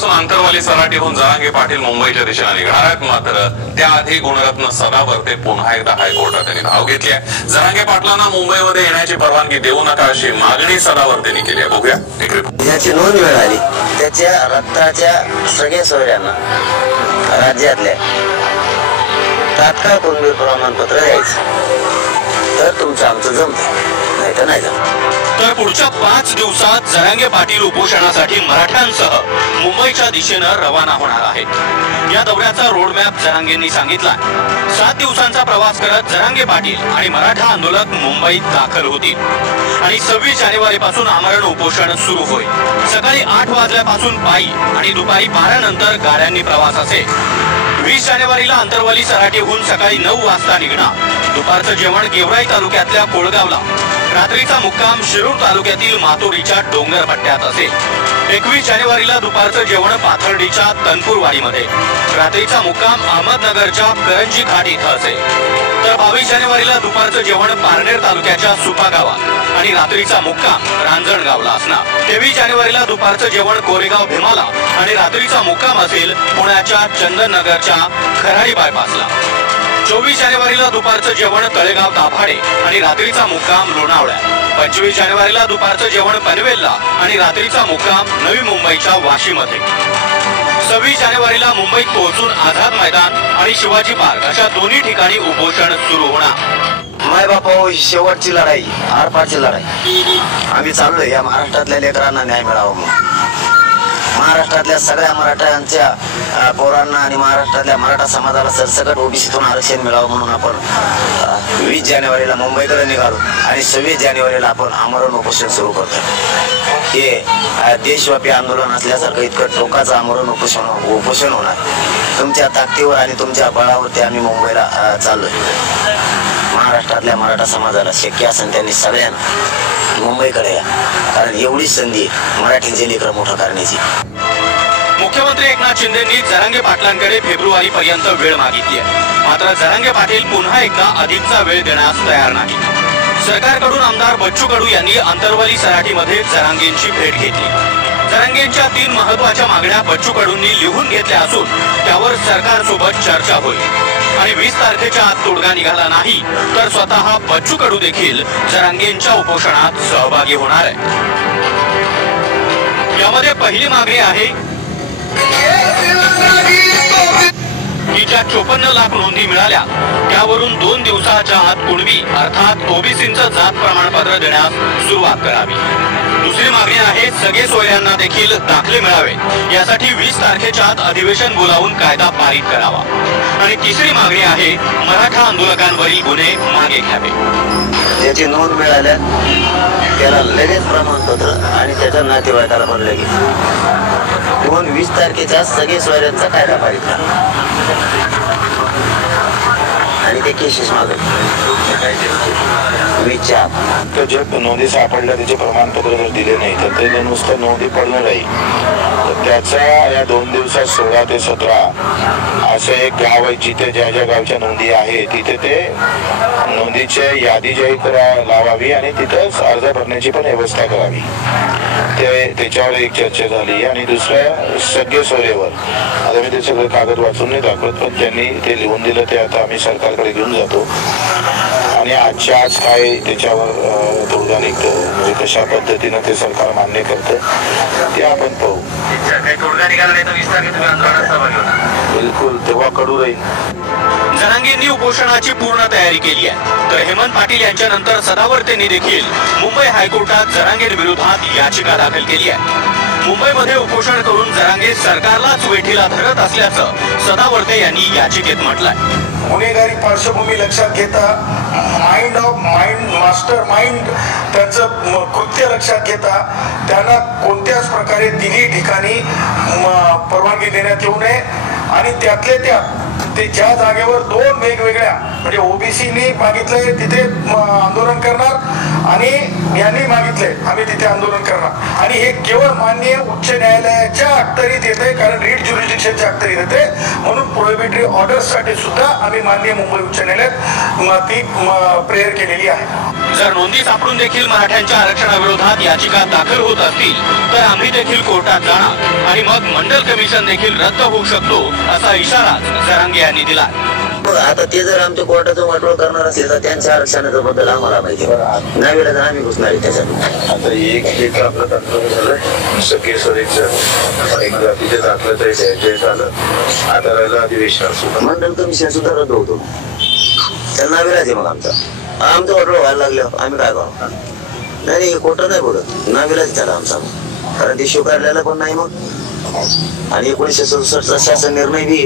पासून आंतरवाली सराटीहून जरांगे पाटील मुंबईच्या दिशेने निघणार आहेत. मात्र त्याआधी गुणरत्न सदावर्ते पुन्हा एकदा हायकोर्टात त्यांनी धाव घेतली आहे. जरांगे पाटलांना मुंबईमध्ये येण्याची परवानगी देऊ नका अशी मागणी सदावर्तेंनी केली आहे. बघूया एक रिपोर्ट. ज्याची नोंद मिळाली त्याच्या रक्ताच्या सगळ्या सोयऱ्यांना राज्यातल्या तात्काळ कुणबी प्रमाणपत्र द्यायचं, तर तुमचं आमचं जमतं, नाही तर नाही जमत. तर पुढच्या 5 दिवसात जरांगे पाटील उपोषणासाठी मराठ्यांसह मुंबईच्या दिशेनं रवाना होणार आहेत. या दौऱ्याचा रोडमॅप जरांगेंनी सांगितला. 7 दिवसांचा प्रवास करत जरांगे पाटील आणि मराठा आंदोलक मुंबईत दाखल होतील आणि 26 जानेवारी पासून आमरण उपोषण सुरू होईल. सकाळी 8 वाजल्यापासून पायी आणि दुपारी 12 नंतर गाड्यांनी प्रवास असेल. 20 जानेवारीला आंतरवाली सराटीहून सकाळी 9 वाजता निघणार. दुपारचं जेवण गेवराई तालुक्यातल्या कोळगावला, रात्रीचा मुक्काम शिरूर तालुक्यातील मातोरीच्या डोंगर पट्ट्यात असेल. 21 जानेवारीला दुपारचं जेवण पाथर्डीच्या तनपूरवाडीमध्ये, रात्रीचा मुक्काम अहमदनगरच्या करंजी घाट इथं असेल. तर 22 जानेवारीला दुपारचं जेवण पारनेर तालुक्याच्या सुपा गावात आणि रात्रीचा मुक्काम रांजणगावला असणार. 23 जानेवारीला दुपारचं जेवण कोरेगाव भीमाला आणि रात्रीचा मुक्काम असेल पुण्याच्या चंदननगरच्या खराडी बायपासला. 24 जानेवारीला दुपारचं जेवण तळेगाव दाभाडे आणि रात्रीचा मुक्काम लोणावळ्यात. 25 जानेवारीला दुपारचं जेवण पनवेलला आणि रात्रीचा मुक्काम नवी मुंबईच्या वाशीमध्ये. 26 जानेवारीला मुंबईत पोहोचून आझाद मैदान आणि शिवाजी पार्क अशा दोन्ही ठिकाणी उपोषण सुरू होणार. माय बापा, शेवटची लढाई, आरपारची लढाई. आम्ही चाललोय या महाराष्ट्रातल्या लेकरांना न्याय मिळावा म्हणून. महाराष्ट्रातल्या सगळ्या मराठ्यांच्या पोरांना आणि महाराष्ट्रातल्या मराठा समाजाला सरसकट ओबीसीतून आरक्षण मिळावं म्हणून आपण 20 जानेवारीला मुंबईकडे निघालो आणि 26 जानेवारीला आपण आमरण उपोषण सुरू करतो. हे देशव्यापी आंदोलन असल्यासारखं इतकं टोकाचं आमरण उपोषण होणार. तुमच्या ताकदीवर आणि तुमच्या बळावरती आम्ही मुंबईला चाललोय. महाराष्ट्रातल्या मराठा समाजाला शक्य असेल त्यांनी सगळ्यांना मुंबईकडे या, कारण एवढीच संधी मराठीचे लेकरं मोठं करण्याची. मुख्यमंत्री एकनाथ शिंदेंनी जरांगे पाटलांकडे फेब्रुवारी पर्यंत वेळ मागितली आहे. मात्र जरांगे पाटील पुन्हा एकदा अधिकचा वेळ देण्यास तयार नाही. सरकारकडून आमदार बच्चू कडू यांनी आंतरवाली सराटीमध्ये जरांगेंची भेट घेतली. जरांगेंच्या 3 महत्वाच्या मागण्या बच्चू कडूंनी लिहून घेतल्या असून त्यावर सरकारसोबत चर्चा होईल आणि 20 तारखेच्या आत तोडगा निघाला नाही तर स्वतः बच्चू कडू देखील जरांगेंच्या उपोषणात सहभागी होणार आहे. यामध्ये पहिली मागणी आहे की ज्या 54 लाख नोंदी मिळाल्या त्यावरून 2 दिवसाच्या आत कुणबी अर्थात ओबीसींचं जात प्रमाणपत्र देण्यास सुरुवात करावी. दुसरी मागणी आहे सगळे सोयऱ्यांना देखील दाखले मिळावे, यासाठी 20 तारखेच्या आत अधिवेशन बोलावून कायदा पारित करावा. आणि तिसरी मागणी आहे मराठा आंदोलकांवरील गुन्हे मागे घ्यावे. ज्याची नोंद मिळाल्या त्याला लगेच प्रमाणपत्र आणि त्याच्या नातेवाईकाला पण लगेच 20 तारखेच्या सगळे सोयऱ्यांचा कायदा पारित करा आणि ते केसेस तर जे नोंदी सापडल्या त्याचे प्रमाणपत्र जर दिले नाही तर ते नुसतं नोंदी पडून राहील. तर त्याचा या 2 दिवसात 16 ते 17 असं एक गाव आहे जिथे ज्या ज्या गावच्या नोंदी आहे तिथे ते नोंदीची यादी जाहीर लावावी आणि तिथंच अर्ज भरण्याची पण व्यवस्था करावी. त्याच्यावर एक चर्चा झाली. आणि दुसऱ्या सगळे सोयरेवर आता मी ते सगळं कागद वाचून नाही दाखवत, पण त्यांनी ते लिहून दिलं ते आता आम्ही सरकारकडे घेऊन जातो आणि आजच्या आज काय त्याच्यावर तोडगा निघतो म्हणजे कशा पद्धतीनं ते सरकार मान्य करतं ते आपण पाहू. बिलकुल तेव्हा कडू राहील. जरांगेंनी उपोषणाची पूर्ण तयारी केली आहे. तर हेमंत पाटील यांच्यानंतर सदावर्तेंनी देखील मुंबई हायकोर्टात जरांगेंविरोधात याचिका दाखल केली आहे. मुंबईमध्ये उपोषण करून जरांगे सरकारलाच वेठीला धरत असल्याचं सदावर्ते यांनी याचिकेत म्हटलंय. गुन्हेगारी पार्श्वभूमी लक्षात घेता मास्टर माइंड त्यांचं कृत्य लक्षात घेता त्यांना कोणत्याच प्रकारे तिन्ही ठिकाणी परवानगी देण्यात येऊ नये आणि त्यातले त्यात ते ज्या जागेवर 2 वेगवेगळ्या म्हणजे ओबीसीनी मागितलंय तिथे आंदोलन करणार आणि यांनी मागितले आम्ही तिथे आंदोलन करणार आणि हे केवळ माननीय उच्च न्यायालयाच्या अखत्यारीत येते, कारण रीट ज्युरिडिक्शनच्या अखत्यारीत येते. म्हणून प्रोहिबिटरी ऑर्डर्स साठी सुद्धा आम्ही माननीय मुंबई उच्च न्यायालयात ती प्रेयर केलेली आहे. जर नोंदी सापडून देखील मराठ्यांच्या आरक्षणाविरोधात याचिका दाखल होत असतील तर आम्ही देखील कोर्टात जाणार आणि मग मंडल कमिशन देखील रद्द होऊ शकतो असा इशारा जरांगे यांनी दिला. आता ते जर आमच्या कोर्टाचं वाटोळ करणार असेल तर त्यांच्या आरक्षणाच्या बद्दल आम्हाला माहिती नाही, तर आम्ही घुसणार त्याच्यात. आता एक आपलं तंत्र झालं सकेश्वरीचं एक जातीच्या दाखल्याचं झालं. आता राहिलं अधिवेशन मंडल कमिशन सुद्धा रद्द होतो. त्यांना नाविलाज आहे. मग आमचं वाटोळ व्हायला लागल्यावर आम्ही काय करू? नाही खोटं नाही बोलत, नाविलाज झाला आमचा, कारण ते स्वीकारलेलं पण नाही. मग आणि 1967चा शासन निर्णय बी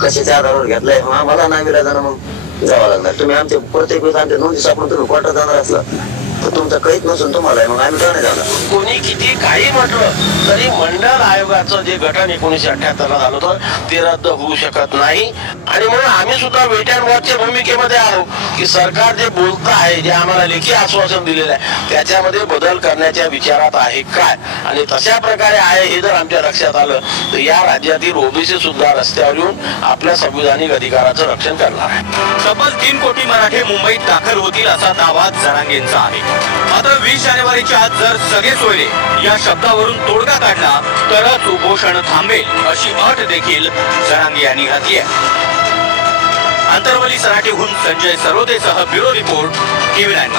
कशाच्या आधारावर घेतलाय, आम्हाला नाविलाजानं मग जावं लागणार. तुम्ही आमच्या प्रत्येक वेळेस आमच्या नोंदी सापडून तुम्ही कोर्टात जाणार असला तर तुमचं काहीच नसून तुम्हाला मग आम्ही का नाही जाणार? कोणी किती काही म्हटलं तरी मंडल आयोगाचं जे गठन 1978 ला झालं होतं ते रद्द होऊ शकत नाही. आणि म्हणून आम्ही सुद्धा वेट अँड वॉचच्या भूमिकेमध्ये आलो की सरकार जे बोलत आहे, जे आम्हाला लेखी आश्वासन दिलेलं आहे त्याच्यामध्ये बदल करण्याच्या विचारात आहे काय, आणि तशा प्रकारे आहे हे जर आमच्या लक्षात आलं तर या राज्यातील ओबीसी सुद्धा रस्त्यावर येऊन आपल्या संविधानिक अधिकाराचं रक्षण करणार आहे. तब्बल 3 कोटी मराठे मुंबईत दाखल होतील असा दावा जरांगेंचा आहे. मात्र 20 जानेवारीच्या आत जर सगळे सोयरे या शब्दावरून तोडगा काढला तरच उपोषण थांबेल अशी अट देखील जरांगे यांनी घातली आहे. आंतरवली सराटीहून संजय सरोदेसह ब्युरो रिपोर्ट TV9.